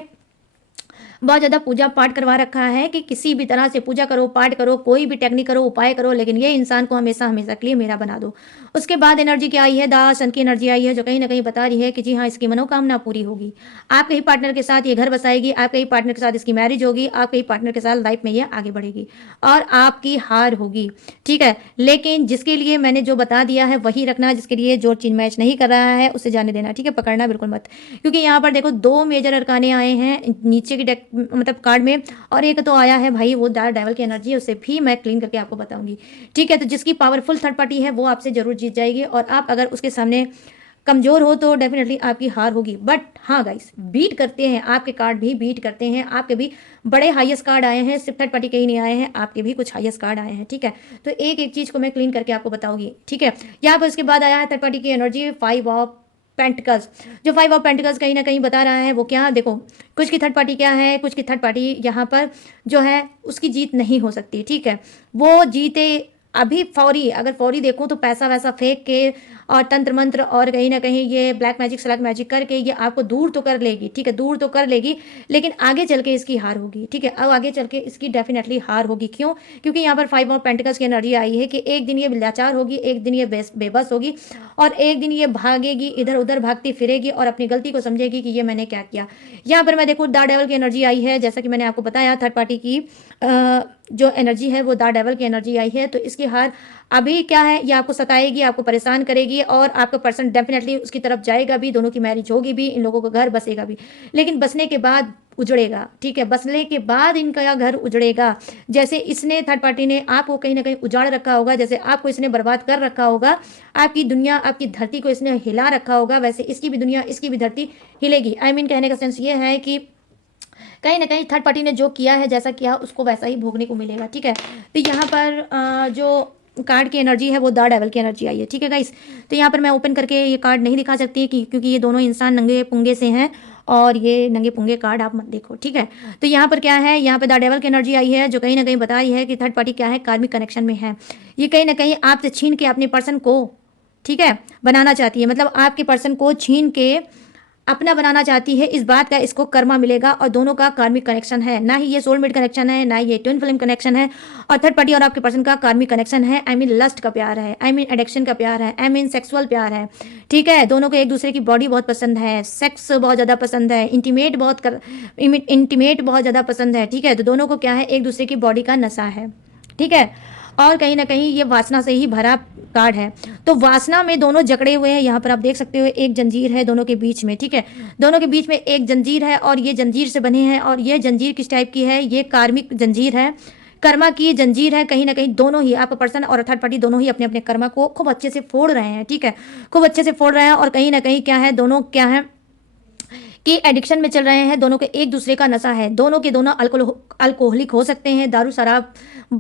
बहुत ज़्यादा पूजा पाठ करवा रखा है कि किसी भी तरह से पूजा करो, पाठ करो, कोई भी टेक्निक करो, उपाय करो, लेकिन ये इंसान को हमेशा हमेशा के लिए मेरा बना दो। उसके बाद एनर्जी क्या आई है, द सन की एनर्जी आई है जो कहीं ना कहीं बता रही है कि जी हाँ, इसकी मनोकामना पूरी होगी। आपके ही पार्टनर के साथ ये घर बसाएगी, आपके ही पार्टनर के साथ इसकी मैरिज होगी, आपके ही पार्टनर के साथ लाइफ में ये आगे बढ़ेगी और आपकी हार होगी। ठीक है, लेकिन जिसके लिए मैंने जो बता दिया है वही रखना, जिसके लिए जो चीज मैच नहीं कर रहा है उसे जाने देना। ठीक है, पकड़ना बिल्कुल मत, क्योंकि यहाँ पर देखो 2 मेजर अरकाने आए हैं नीचे की डेक मतलब कार्ड में, और एक तो आया है भाई वो डार्क डेविल की एनर्जी, उसे भी मैं क्लीन करके आपको बताऊंगी। ठीक है, तो जिसकी पावरफुल थर्ड पार्टी है वो आपसे जरूर जीत जाएगी और आप अगर उसके सामने कमजोर हो तो डेफिनेटली आपकी हार होगी। बट हाँ गाइस, बीट करते हैं, आपके कार्ड भी बीट करते हैं, आपके भी बड़े हाईएस्ट कार्ड आए हैं, सिर्फ थर्ड पार्टी के ही नहीं आए हैं, आपके भी कुछ हाईएस्ट कार्ड आए हैं। ठीक है, तो एक एक चीज को मैं क्लीन करके आपको बताऊंगी। ठीक है, यहाँ पर उसके बाद आया है थर्ड पार्टी की एनर्जी 5 ऑफ पेंटिकल्स। जो 5 ऑफ पेंटिकल्स कहीं ना कहीं बता रहा है वो क्या, देखो कुछ की थर्ड पार्टी क्या है, कुछ की थर्ड पार्टी यहाँ पर जो है उसकी जीत नहीं हो सकती। ठीक है, वो जीते अभी फौरी, अगर फौरी देखूं तो पैसा वैसा फेंक के और तंत्र मंत्र और कहीं ना कहीं ये ब्लैक मैजिक स्लैक मैजिक करके ये आपको दूर तो कर लेगी। ठीक है, दूर तो कर लेगी, लेकिन आगे चल के इसकी हार होगी। ठीक है, अब आगे चल के इसकी डेफिनेटली हार होगी। क्यों? क्योंकि यहाँ पर 5 ऑफ पेंटिकल्स की एनर्जी आई है कि एक दिन ये लाचार होगी, एक दिन ये बेबस होगी और एक दिन ये भागेगी, इधर उधर भागती फिरेगी और अपनी गलती को समझेगी कि ये मैंने क्या किया। यहाँ पर मैं देखूँ द डेविल की एनर्जी आई है, जैसा कि मैंने आपको बताया थर्ड पार्टी की जो एनर्जी है वो द डेविल की एनर्जी आई है। तो इसकी हार अभी क्या है, ये आपको सताएगी, आपको परेशान करेगी और आपका पर्सन डेफिनेटली उसकी तरफ जाएगा भी, दोनों की मैरिज होगी भी, इन लोगों का घर बसेगा भी, लेकिन बसने के बाद उजड़ेगा। ठीक है, बसने के बाद इनका घर उजड़ेगा। जैसे इसने थर्ड पार्टी ने आपको कहीं ना कहीं उजाड़ रखा होगा, जैसे आपको इसने बर्बाद कर रखा होगा, आपकी दुनिया आपकी धरती को इसने हिला रखा होगा, वैसे इसकी भी दुनिया इसकी भी धरती हिलेगी। आई मीन कहने का सेंस ये है कि कहीं ना कहीं थर्ड पार्टी ने जो किया है, जैसा किया उसको वैसा ही भोगने को मिलेगा। ठीक है, तो यहाँ पर जो कार्ड की एनर्जी है वो द डेविल की एनर्जी आई है। ठीक है गाइस, तो यहाँ पर मैं ओपन करके ये कार्ड नहीं दिखा सकती क्योंकि ये दोनों इंसान नंगे पुंगे से हैं और ये नंगे पुंगे कार्ड आप मत देखो। ठीक है, तो यहाँ पर क्या है, यहाँ पे द डेविल की एनर्जी आई है जो कहीं ना कहीं बता रही है कि थर्ड पार्टी क्या है, कार्मिक कनेक्शन में है। ये कहीं ना कहीं आपसे छीन के अपने पर्सन को, ठीक है, बनाना चाहती है, मतलब आपके पर्सन को छीन के अपना बनाना चाहती है। इस बात का इसको कर्मा मिलेगा और दोनों का कार्मिक कनेक्शन है, ना ही ये सोलमेट कनेक्शन है, ना ही ये ट्विन फ्लेम कनेक्शन है। और थर्ड पार्टी और आपके पर्सन का कार्मिक कनेक्शन है, आई मीन लस्ट का प्यार है, आई मीन एडिक्शन का प्यार है, आई मीन सेक्सुअल प्यार है। ठीक है, दोनों को एक दूसरे की बॉडी बहुत पसंद है, सेक्स बहुत ज़्यादा पसंद है, इंटीमेट बहुत ज़्यादा पसंद है। ठीक है, तो दोनों को क्या है, एक दूसरे की बॉडी का नशा है। ठीक है, और कहीं ना कहीं ये वासना से ही भरा कार्ड है। तो वासना में दोनों जकड़े हुए हैं, यहाँ पर आप देख सकते हो एक जंजीर है दोनों के बीच में। ठीक है, दोनों के बीच में एक जंजीर है और ये जंजीर से बने हैं और ये जंजीर किस टाइप की है, ये कार्मिक जंजीर है, कर्मा की जंजीर है। कहीं ना कहीं दोनों ही, आपका पर्सन और थर्ड पार्टी दोनों ही अपने अपने कर्मा को खूब अच्छे से फोड़ रहे हैं। ठीक है, खूब अच्छे से फोड़ रहे हैं और कहीं ना कहीं क्या है, दोनों क्या है कि एडिक्शन में चल रहे हैं, दोनों के एक दूसरे का नशा है, दोनों के दोनों अल्कोहलिक हो सकते हैं, दारू शराब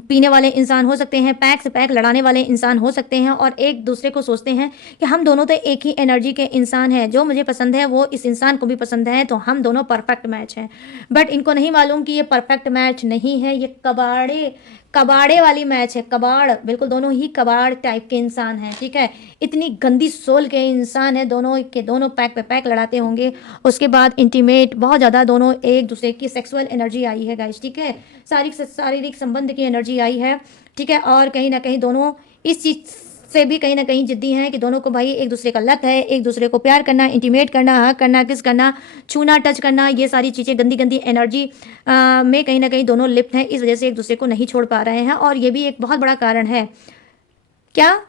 पीने वाले इंसान हो सकते हैं, पैक से पैक लड़ाने वाले इंसान हो सकते हैं और एक दूसरे को सोचते हैं कि हम दोनों तो एक ही एनर्जी के इंसान हैं, जो मुझे पसंद है वो इस इंसान को भी पसंद है, तो हम दोनों परफेक्ट मैच हैं। बट इनको नहीं मालूम कि ये परफेक्ट मैच नहीं है, ये कबाड़े कबाड़े वाली मैच है, कबाड़, बिल्कुल दोनों ही कबाड़ टाइप के इंसान हैं, ठीक है। इतनी गंदी सोल के इंसान है, दोनों के दोनों पैक पे पैक लड़ाते होंगे, उसके बाद इंटीमेट बहुत ज़्यादा दोनों एक दूसरे की सेक्सुअल एनर्जी आई है गाइस, ठीक है, शारीरिक संबंध की एनर्जी आई है, ठीक है। और कहीं ना कहीं दोनों इस चीज़ से भी कहीं ना कहीं जिद्दी हैं कि दोनों को भाई एक दूसरे का लत है, एक दूसरे को प्यार करना, इंटीमेट करना, हक करना, किस करना, छूना, टच करना, ये सारी चीज़ें गंदी गंदी एनर्जी में कहीं ना कहीं दोनों लिप्त हैं, इस वजह से एक दूसरे को नहीं छोड़ पा रहे हैं। और ये भी एक बहुत बड़ा कारण है, क्या,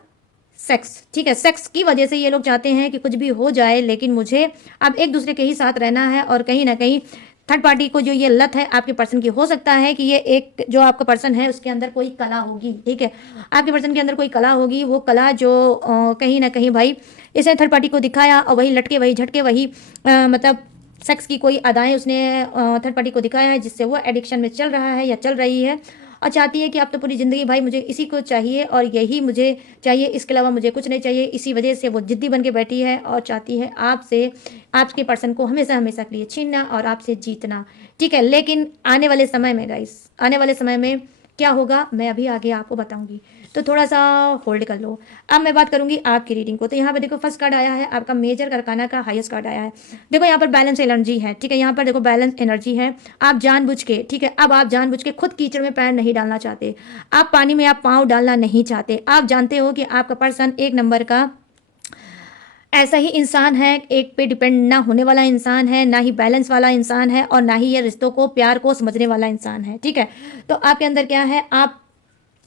सेक्स, ठीक है। सेक्स की वजह से ये लोग चाहते हैं कि कुछ भी हो जाए लेकिन मुझे अब एक दूसरे के ही साथ रहना है। और कहीं ना कहीं थर्ड पार्टी को जो ये लत है आपके पर्सन की, हो सकता है कि ये एक जो आपका पर्सन है उसके अंदर कोई कला होगी, ठीक है, आपके पर्सन के अंदर कोई कला होगी, वो कला जो कहीं ना कहीं भाई इसने थर्ड पार्टी को दिखाया और वही लटके वही झटके वही मतलब सेक्स की कोई अदाएं उसने थर्ड पार्टी को दिखाया है, जिससे वो एडिक्शन में चल रहा है या चल रही है और चाहती है कि अब तो पूरी ज़िंदगी भाई मुझे इसी को चाहिए और यही मुझे चाहिए, इसके अलावा मुझे कुछ नहीं चाहिए। इसी वजह से वो जिद्दी बन के बैठी है और चाहती है आपसे, आपके पर्सन को हमेशा हमेशा के लिए छीनना और आपसे जीतना, ठीक है। लेकिन आने वाले समय में गाइस, आने वाले समय में क्या होगा मैं अभी आगे आपको बताऊंगी, तो थोड़ा सा होल्ड कर लो। अब मैं बात करूंगी आपकी रीडिंग को। तो यहाँ पर देखो फर्स्ट कार्ड आया है आपका मेजर करकाना का हाईएस्ट कार्ड आया है। देखो यहाँ पर बैलेंस एनर्जी है, ठीक है, यहाँ पर देखो बैलेंस एनर्जी है। आप जानबूझ के, ठीक है, अब आप जानबूझ के खुद कीचड़ में पैर नहीं डालना चाहते, आप पानी में आप पाँव डालना नहीं चाहते। आप जानते हो कि आपका पर्सन एक नंबर का ऐसा ही इंसान है, एक पे डिपेंड ना होने वाला इंसान है, ना ही बैलेंस वाला इंसान है और ना ही ये रिश्तों को, प्यार को समझने वाला इंसान है, ठीक है। तो आपके अंदर क्या है, आप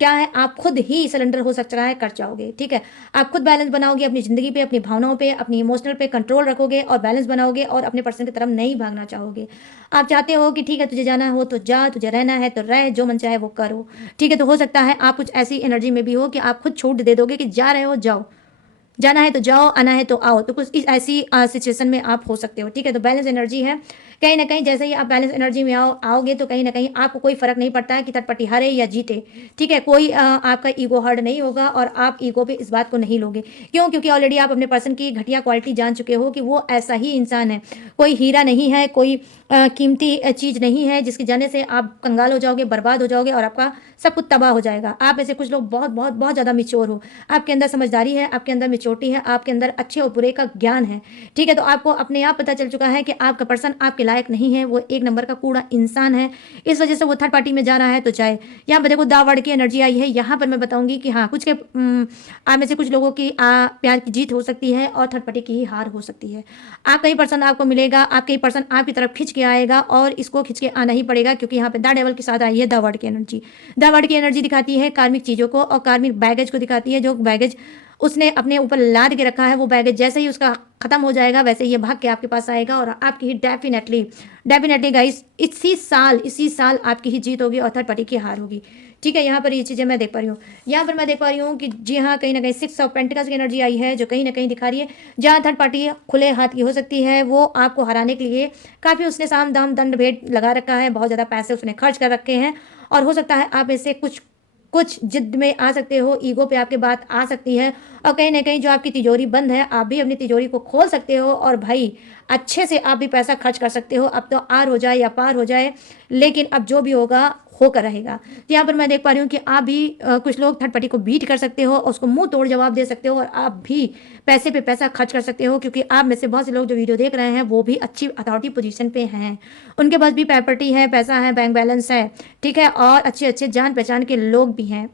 क्या है, आप खुद ही सिलेंडर हो सकता है कर जाओगे, ठीक है। आप खुद बैलेंस बनाओगे अपनी ज़िंदगी पे, अपनी भावनाओं पे, अपनी इमोशनल पे कंट्रोल रखोगे और बैलेंस बनाओगे और अपने पर्सन की तरफ नहीं भागना चाहोगे। आप चाहते हो कि ठीक है तुझे जाना हो तो जा, तुझे रहना है तो रह, जो मन चाहे वो करो, ठीक है। तो हो सकता है आप कुछ ऐसी एनर्जी में भी हो कि आप खुद छूट दे दोगे कि जा रहे हो जाओ, जाना है तो जाओ, आना है तो आओ, तो कुछ इस ऐसी सिचुएशन में आप हो सकते हो, ठीक है। तो बैलेंस एनर्जी है, कहीं ना कहीं जैसे ही आप बैलेंस एनर्जी में आओगे तो कहीं ना कहीं आपको कोई फर्क नहीं पड़ता है कि थर्ड पार्टी हारे या जीते, ठीक है। कोई आपका ईगो हर्ट नहीं होगा और आप ईगो पे इस बात को नहीं लोगे, क्यों, क्योंकि ऑलरेडी आप अपने पर्सन की घटिया क्वालिटी जान चुके हो कि वो ऐसा ही इंसान है, कोई हीरा नहीं है, कोई कीमती चीज़ नहीं है जिसके जाने से आप कंगाल हो जाओगे, बर्बाद हो जाओगे और आपका सब कुछ तबाह हो जाएगा। आप ऐसे कुछ लोग बहुत बहुत बहुत ज़्यादा मिच्योर हो, आपके अंदर समझदारी है, आपके अंदर मेच्योरिटी है, आपके अंदर अच्छे और बुरे का ज्ञान है, ठीक है। तो आपको अपने आप पता चल चुका है कि आपका पर्सन आपके लायक नहीं है, वो एक नंबर का कूड़ा इंसान है, इस वजह से वो थर्ड पार्टी में जा रहा है तो जाए। यहाँ पर देखो दावड़ की एनर्जी आई है, यहाँ पर मैं बताऊंगी कि हाँ कुछ के आप में से कुछ लोगों की प्यार की जीत हो सकती है और थर्ड पार्टी की ही हार हो सकती है। आपका ही पर्सन आपको मिलेगा, आपके ही पर्सन आपकी तरफ खिंच के आएगा और इसको खिंच के आना ही पड़ेगा, क्योंकि यहाँ पे द डेवल के साथ आई है द वर्ड की एनर्जी। द वर्ड की एनर्जी दिखाती है कार्मिक चीज़ों को और कार्मिक बैगेज को दिखाती है, जो बैगेज उसने अपने ऊपर लाद के रखा है, वो बैगेज जैसे ही उसका खत्म हो जाएगा वैसे ही ये भाग के आपके पास आएगा और आपकी ही डेफिनेटली गाइस इसी साल आपकी ही जीत होगी और थर्ड पार्टी की हार होगी, ठीक है। यहाँ पर ये चीज़ें मैं देख पा रही हूँ, यहाँ पर मैं देख पा रही हूँ कि जी हाँ कहीं ना कहीं 6 ऑफ पेंटिकल्स की एनर्जी आई है, जो कहीं ना कहीं दिखा रही है जहाँ थर्ड पार्टी खुले हाथ की हो सकती है, वो आपको हराने के लिए काफ़ी उसने साम दाम दंड भेद लगा रखा है, बहुत ज़्यादा पैसे उसने खर्च कर रखे हैं और हो सकता है आप इससे कुछ जिद में आ सकते हो, ईगो पे आपके बात आ सकती है और कहीं ना कहीं जो आपकी तिजोरी बंद है आप भी अपनी तिजोरी को खोल सकते हो और भाई अच्छे से आप भी पैसा खर्च कर सकते हो। अब तो आर हो जाए या पार हो जाए, लेकिन अब जो भी होगा होकर रहेगा। तो यहाँ पर मैं देख पा रही हूँ कि आप भी कुछ लोग थर्ड पार्टी को बीट कर सकते हो, उसको मुंह तोड़ जवाब दे सकते हो और आप भी पैसे पे पैसा खर्च कर सकते हो, क्योंकि आप में से बहुत से लोग जो वीडियो देख रहे हैं वो भी अच्छी अथॉरिटी पोजीशन पे हैं, उनके पास भी प्रॉपर्टी है, पैसा है, बैंक बैलेंस है, ठीक है, और अच्छे अच्छे जान पहचान के लोग भी हैं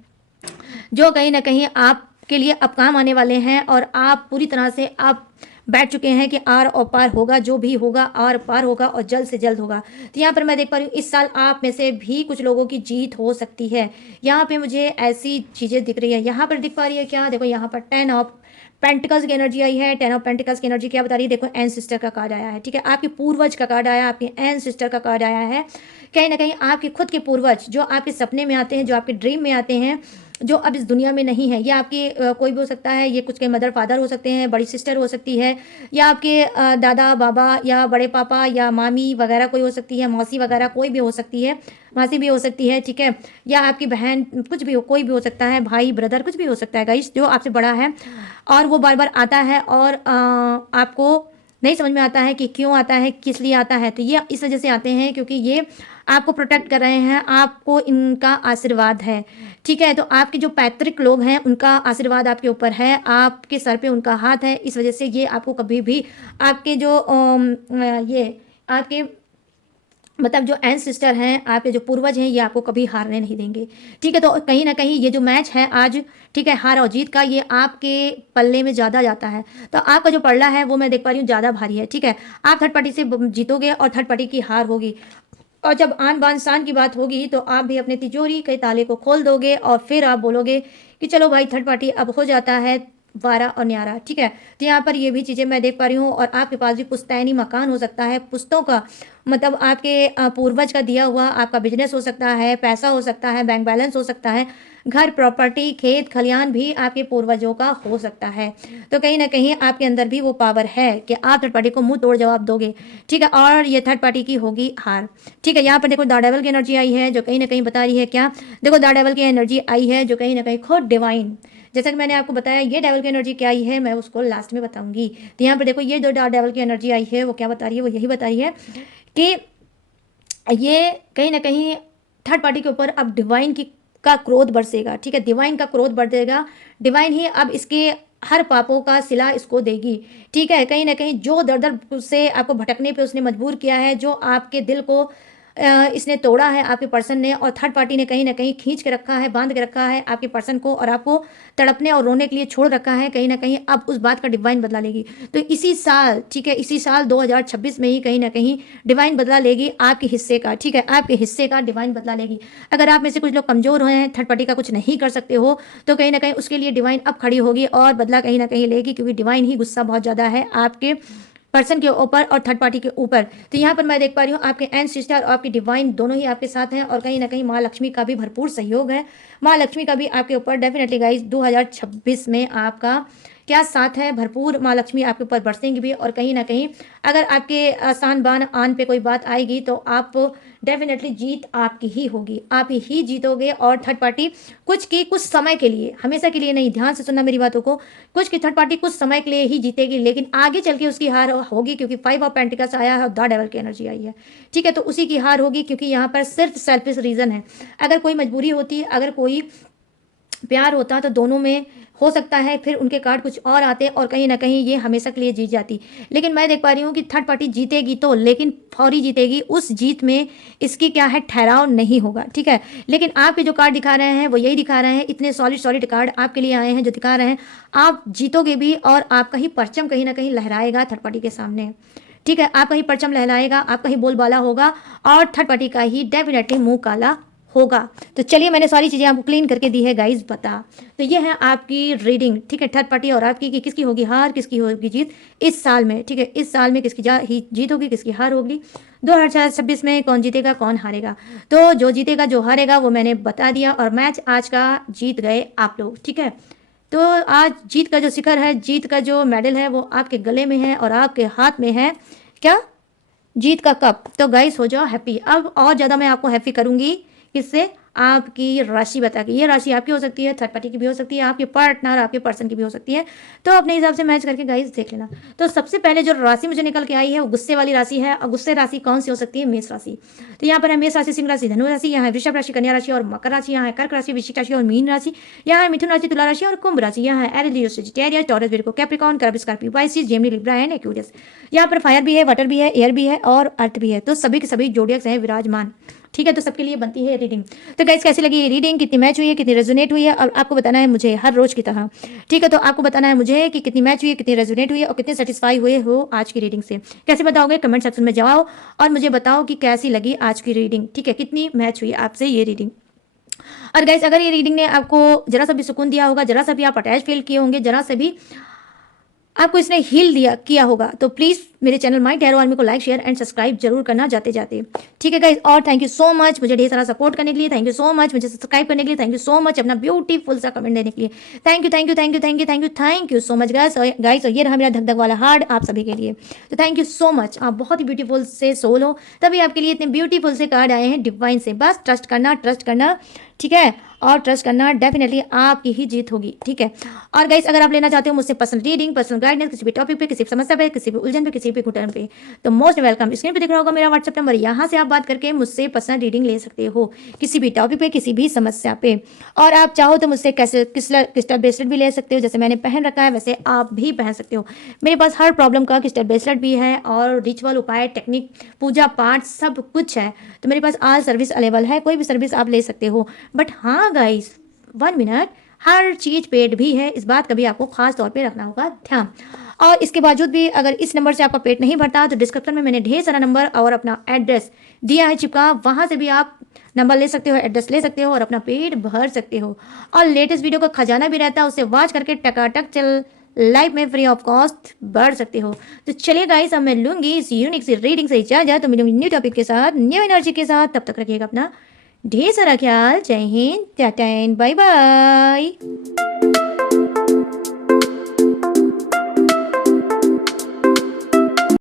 जो कहीं ना कहीं आपके लिए अब काम आने वाले हैं और आप पूरी तरह से आप बैठ चुके हैं कि आर और पार होगा, जो भी होगा आर पार होगा और जल्द से जल्द होगा। तो यहाँ पर मैं देख पा रही हूँ इस साल आप में से भी कुछ लोगों की जीत हो सकती है। यहाँ पे मुझे ऐसी चीज़ें दिख रही है, यहाँ पर दिख पा रही है क्या, देखो यहाँ पर 10 ऑफ पेंटिकल्स की एनर्जी आई है। 10 ऑफ पेंटिकल्स की एनर्जी क्या बता रही है, देखो एंसेस्टर का कार्ड आया है, ठीक है, आपके पूर्वज का कार्ड आया, आपके एंसेस्टर का कार्ड आया है। कहीं ना कहीं आपके खुद के पूर्वज जो आपके सपने में आते हैं, जो आपके ड्रीम में आते हैं, जो अब इस दुनिया में नहीं है। ये आपके कोई भी हो सकता है, ये कुछ के मदर फादर हो सकते हैं, बड़ी सिस्टर हो सकती है, या आपके दादा बाबा या बड़े पापा या मामी वगैरह कोई हो सकती है, मौसी वगैरह कोई भी हो सकती है, मासी भी हो सकती है, ठीक है, या आपकी बहन, कुछ भी हो, कोई भी हो सकता है, भाई ब्रदर कुछ भी हो सकता है गाइस, जो आपसे बड़ा है और वो बार बार आता है और आपको नहीं समझ में आता है कि क्यों आता है, किस लिए आता है। तो ये इस वजह से आते हैं क्योंकि ये आपको प्रोटेक्ट कर रहे हैं, आपको इनका आशीर्वाद है, ठीक है। तो आपके जो पैतृक लोग हैं उनका आशीर्वाद आपके ऊपर है, आपके सर पे उनका हाथ है, इस वजह से ये आपको कभी भी आपके जो ये आपके मतलब जो एंसेस्टर हैं, आपके जो पूर्वज हैं, ये आपको कभी हारने नहीं देंगे, ठीक है। तो कहीं ना कहीं ये जो मैच है आज, ठीक है, हार और जीत का, ये आपके पल्ले में ज़्यादा जाता है। तो आपका जो पल्ला है वो मैं देख पा रही हूँ ज़्यादा भारी है, ठीक है। आप थर्ड पार्टी से जीतोगे और थर्ड पार्टी की हार होगी, और जब आन बान शान की बात होगी तो आप भी अपने तिजोरी के ताले को खोल दोगे और फिर आप बोलोगे कि चलो भाई थर्ड पार्टी अब हो जाता है वारा और न्यारा, ठीक है। तो यहाँ पर ये भी चीज़ें मैं देख पा रही हूँ, और आपके पास भी पुश्तैनी मकान हो सकता है, पुश्तों का मतलब आपके पूर्वज का दिया हुआ आपका बिजनेस हो सकता है, पैसा हो सकता है, बैंक बैलेंस हो सकता है, घर प्रॉपर्टी खेत खलियान भी आपके पूर्वजों का हो सकता है। तो कहीं ना कहीं आपके अंदर भी वो पावर है कि आप थर्ड पार्टी को मुंह तोड़ जवाब दोगे, ठीक है, और ये थर्ड पार्टी की होगी हार, ठीक है। यहाँ पर देखो द डेवल की एनर्जी आई है जो कहीं ना कहीं बता रही है क्या, देखो द डेवल की एनर्जी आई है जो कहीं ना कहीं खुद डिवाइन, जैसा कि मैंने आपको बताया ये डेवल की एनर्जी क्या आई है मैं उसको लास्ट में बताऊंगी। तो यहाँ पर देखो ये जो डेवल की एनर्जी आई है वो क्या बता रही है, वो यही बता रही है कि ये कहीं ना कहीं थर्ड पार्टी के ऊपर अब डिवाइन की का क्रोध बरसेगा, ठीक है, डिवाइन का क्रोध बढ़ेगा, डिवाइन ही अब इसके हर पापों का सिला इसको देगी, ठीक है। कहीं ना कहीं जो दर दर से आपको भटकने पे उसने मजबूर किया है, जो आपके दिल को इसने तोड़ा है आपके पर्सन ने, और थर्ड पार्टी ने कहीं ना कहीं खींच के रखा है, बांध के रखा है आपके पर्सन को, और आपको तड़पने और रोने के लिए छोड़ रखा है, कहीं ना कहीं अब उस बात का डिवाइन बदला लेगी। तो इसी साल, ठीक है, इसी साल 2026 में ही कहीं ना कहीं डिवाइन बदला लेगी आपके हिस्से का, ठीक है, आपके हिस्से का डिवाइन बदला लेगी। अगर आप में से कुछ लोग कमजोर हुए हैं, थर्ड पार्टी का कुछ नहीं कर सकते हो, तो कहीं ना कहीं उसके लिए डिवाइन अब खड़ी होगी और बदला कहीं ना कहीं लेगी, क्योंकि डिवाइन ही गुस्सा बहुत ज़्यादा है आपके पर्सन के ऊपर और थर्ड पार्टी के ऊपर। तो यहाँ पर मैं देख पा रही हूँ आपके एंड सिस्टर और आपकी डिवाइन दोनों ही आपके साथ हैं, और कहीं ना कहीं माँ लक्ष्मी का भी भरपूर सहयोग है, माँ लक्ष्मी का भी आपके ऊपर डेफिनेटली गाइस 2026 में आपका क्या साथ है, भरपूर माँ लक्ष्मी आपके ऊपर बरसेंगी भी। और कहीं ना कहीं अगर आपके आसान बान आन पे कोई बात आएगी तो आप डेफिनेटली जीत आपकी ही होगी, आप ही जीतोगे। और थर्ड पार्टी कुछ की कुछ समय के लिए, हमेशा के लिए नहीं, ध्यान से सुनना मेरी बातों को, कुछ की थर्ड पार्टी कुछ समय के लिए ही जीतेगी, लेकिन आगे चल के उसकी हार होगी, क्योंकि 5 ऑफ पेंटिकल्स आया है और द डेविल की एनर्जी आई है, ठीक है। तो उसी की हार होगी, क्योंकि यहाँ पर सिर्फ सेल्फिश रीजन है। अगर कोई मजबूरी होती, अगर कोई प्यार होता तो दोनों में हो सकता है फिर उनके कार्ड कुछ और आते और कहीं ना कहीं ये हमेशा के लिए जीत जाती। लेकिन मैं देख पा रही हूँ कि थर्ड पार्टी जीतेगी तो, लेकिन फौरी जीतेगी, उस जीत में इसकी क्या है ठहराव नहीं होगा, ठीक है। लेकिन आपके जो कार्ड दिखा रहे हैं वो यही दिखा रहे हैं, इतने सॉलिड सॉलिड कार्ड आपके लिए आए हैं जो दिखा रहे हैं आप जीतोगे भी, और आपका ही परचम कहीं ना कहीं लहराएगा थर्ड पार्टी के सामने, ठीक है। आपका ही परचम लहराएगा, आपका ही बोलबाला होगा, और थर्ड पार्टी का ही डेफिनेटली मुंह काला होगा। तो चलिए मैंने सारी चीज़ें आपको क्लीन करके दी है गाइज, बता। तो ये है आपकी रीडिंग, ठीक है, थर्ड पार्टी और आपकी कि किसकी होगी हार, किसकी होगी जीत इस साल में, ठीक है। इस साल में किसकी जीत होगी, किसकी हार होगी, 2026 में कौन जीतेगा कौन हारेगा। तो जो जीतेगा जो हारेगा वो मैंने बता दिया, और मैच आज का जीत गए आप लोग, ठीक है। तो आज जीत का जो शिखर है, जीत का जो मेडल है वो आपके गले में है और आपके हाथ में है क्या, जीत का कप। तो गाइस हो जाओ हैप्पी। अब और ज़्यादा मैं आपको हैप्पी करूंगी किससे, आपकी राशि बता के। ये राशि आपकी हो सकती है, थर्ड पार्टी की भी हो सकती है, आपके पार्टनर आपके पर्सन की भी हो सकती है। तो अपने हिसाब से मैच करके गाइस देख लेना। तो सबसे पहले जो राशि मुझे निकल के आई है वो गुस्से वाली राशि है, और गुस्से राशि कौन सी हो सकती है, मेष राशि। तो यहाँ पर है मेष राशि, सिंह राशि, धनु राशि, यहाँ है वृषभ राशि, कन्या राशि और मकर राशि, यहाँ है कर्क राशि, वृश्चिक राशि और मीन राशि, यहाँ है मिथुन राशि, तुला राशि और कुंभ राशि, यहाँ है Aries, Leo, Sagittarius, Taurus, Virgo, Capricorn, कर्ब, Scorpio, Pisces, Gemini, Libra and Aquarius. यहाँ पर फायर भी है, वाटर भी है, एयर भी है और अर्थ भी है। तो सभी के सभी जोडियक्स हैं विराजमान, ठीक है। तो सबके लिए बनती है रीडिंग। तो गाइस कैसी लगी ये रीडिंग, कितनी मैच हुई है, कितनी रेजोनेट हुई है, और आपको बताना है मुझे हर रोज की तरह, ठीक है। तो आपको बताना है मुझे कि कितनी मैच हुई है, कितनी रेजोनेट हुई है, और कितने सेटिस्फाई हुए हो आज की रीडिंग से। कैसे बताओगे, कमेंट सेक्शन में जाओ और मुझे बताओ कि कैसी लगी आज की रीडिंग, ठीक है, कितनी मैच हुई आपसे ये रीडिंग। और गाइस अगर ये रीडिंग ने आपको जरा सा भी सुकून दिया होगा, जरा सा भी आप अटैच फील किए होंगे, जरा से भी आपको इसने हील किया होगा, तो प्लीज़ मेरे चैनल माई टैरो आर्मी को लाइक शेयर एंड सब्सक्राइब जरूर करना जाते जाते। ठीक है गाइस, और थैंक यू सो मच मुझे ढेर सारा सपोर्ट करने के लिए, थैंक यू सो मच मुझे सब्सक्राइब करने के लिए, थैंक यू सो मच अपना ब्यूटीफुल सा कमेंट देने के लिए, thank you thank you thank you thank you thank you thank you so much guys. और ये रहा मेरा धक धक वाला हार्ड आप सभी के लिए, तो थैंक यू सो मच। आप बहुत ही ब्यूटीफुल से सोल हो, तभी आपके लिए इतने ब्यूटीफुल से कार्ड आए हैं डिवाइन से। बस ट्रस्ट करना, ठीक है, और ट्रस्ट करना, डेफिनेटली आपकी ही जीत होगी। ठीक है, और गाइस अगर आप लेना चाहते हो मुझसे पर्सनल रीडिंग, पर्सनल गाइडेंस, किसी भी टॉपिक पे, किसी भी समस्या पे, किसी भी उलझन पे, किसी भी घुटन पे, तो मोस्ट वेलकम। स्क्रीन पे दिख रहा होगा मेरा व्हाट्सएप नंबर, यहाँ से आप बात करके मुझसे पर्सनल रीडिंग ले सकते हो किसी भी टॉपिक पे, किसी भी समस्या पे। और आप चाहो तो मुझसे क्रिस्टल ब्रेसलेट भी ले सकते हो, जैसे मैंने पहन रखा है वैसे आप भी पहन सकते हो। मेरे पास हर प्रॉब्लम का क्रिस्टल ब्रेसलेट भी है, और रिचुअल उपाय, टेक्निक, पूजा पाठ सब कुछ है। तो मेरे पास ऑल सर्विस अवेलेबल है, कोई भी सर्विस आप ले सकते हो। बट हाँ गाइस, 1 मिनट, हर चीज़ पेड भी है, इस बात का भी आपको खास तौर पे रखना होगा ध्यान। और इसके बावजूद भी अगर इस नंबर से आपका पेट नहीं भरता, तो डिस्क्रिप्शन में मैंने ढेर सारा नंबर और अपना एड्रेस दिया है चिपका, वहाँ से भी आप नंबर ले सकते हो, एड्रेस ले सकते हो और अपना पेट भर सकते हो। और लेटेस्ट वीडियो का खजाना भी रहता है, उसे वॉच करके टकाटक चल लाइव में फ्री ऑफ कॉस्ट बढ़ सकते हो। तो चलिए गाइस, अब मैं लूंगी इस यूनिक सी रीडिंग से इजाजत, तो मिलूंगी न्यू टॉपिक के साथ, न्यू एनर्जी के साथ। तब तक रखिएगा अपना ढेर सारा ख्याल। जय Hind, tata and bye bye.